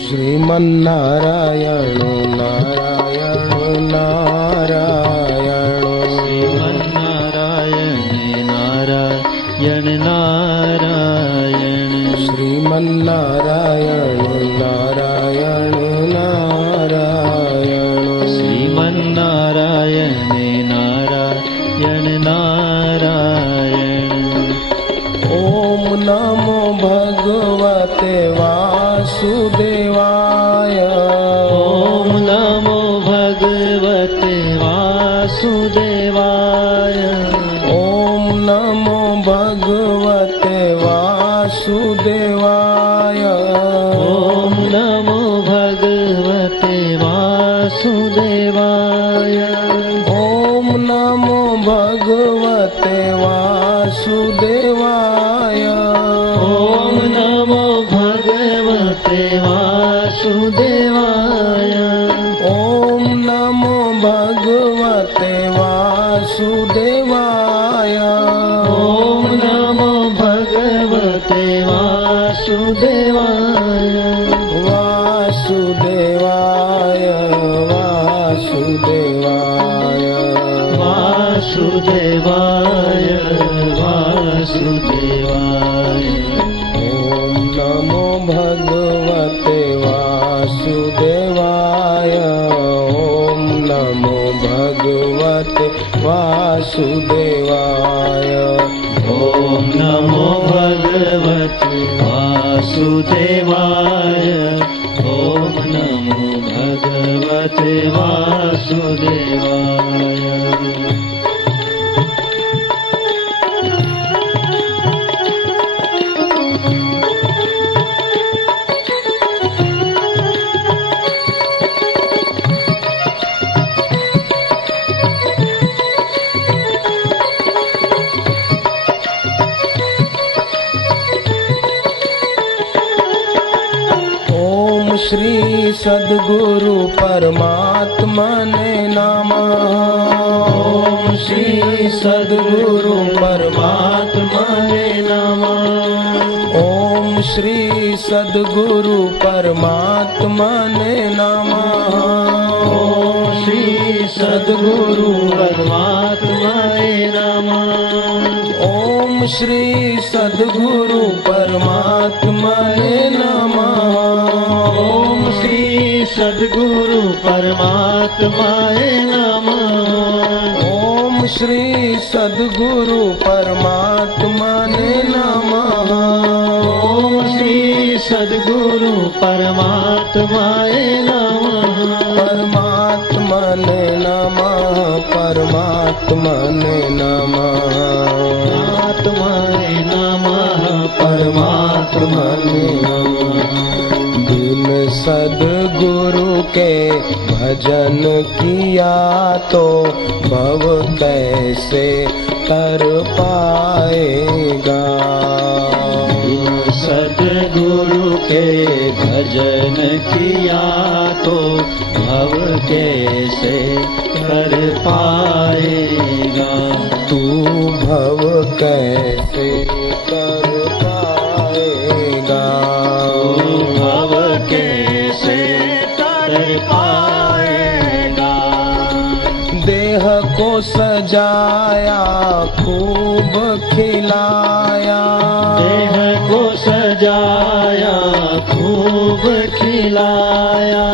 શ્રીમન્નારાયણ નારાયણ નારાયણ શ્રીમન્નારાયણ નારાયણ નારાયણ શ્રીમન્નારાયણ નારાયણ નારાયણ શ્રીમન્નારાયણ નારાયણ નારાયણ ઓમ નમો ભગવતે વાસુદેવાય ઓમ નમો ભગવતે વાસુદેવાય ઓમ નમો ભગવતે વાસુદેવાય ઓમ નમો ભગવતે વાસુદેવાય ઓમ નમો ભગવતે વાસુદેવાય ઓમ નમો ભગવતે વાસુદેવાય ઓમ નમો ભગવતે વાસુદેવાય ઓમ નમો ભગવતે વાસુદેવાય વાસુદેવાય વાસુદેવાય વાસુદેવાય વાસુદેવાય ઓમ નમો ભગવતે વાસુદેવાય ઓમ નમો ભગવતે વાસુદેવાય ઓમ નમો ભગવતે વાસુદેવાય ઓમ નમો ભગવતે વાસુદેવાય ओम श्री सद्गुरु परमात्मने नमः ओम श्री सद्गुरु परमात्मने नमः ओम श्री सद्गुरु परमात्मने नमः ओम श्री सद्गुरु परमात्माय नमः ओम श्री सद्गुरु परमात्मने नमः ओम श्री सद्गुरु परमात्माय नमः ओम श्री सद्गुरु परमात्मने नमः ओम श्री सद्गुरु परमात्माय नमः परमात्मने नमः परमात्मने नमः आत्माय नमः परमात्मने नमः बिन सद्गुरु के भजन किया तो भव कैसे तर पाएगा सद्गुरु के भजन किया तो भव कैसे कर पाएगा तू भव कैसे कर पाएगा तू भव कैसे कर पाएगा देह को सजाया खूब खिलाया देह को सजाया खूब खिलाया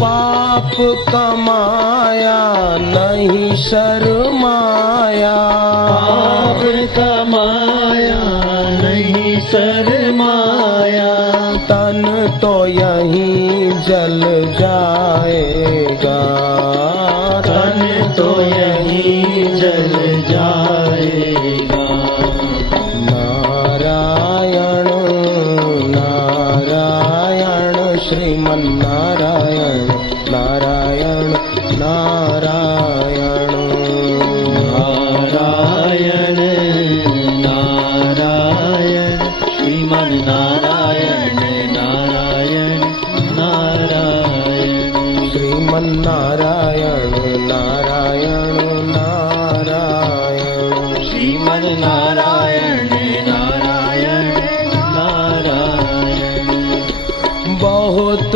पाप कमाया नहीं शर्माया पाप कमाया नहीं शर्माया तन तो यहीं जल जाएगा तन तो यहीं जल जाएगा नारायण नारायण श्रीमन्नारायण नारायण नारायण नारायण नारायण श्रीमन्नारायण नारायण नारायण श्रीमन्नारायण नारायण नारायण श्रीमन्नारायण नारायण नारायण बहुत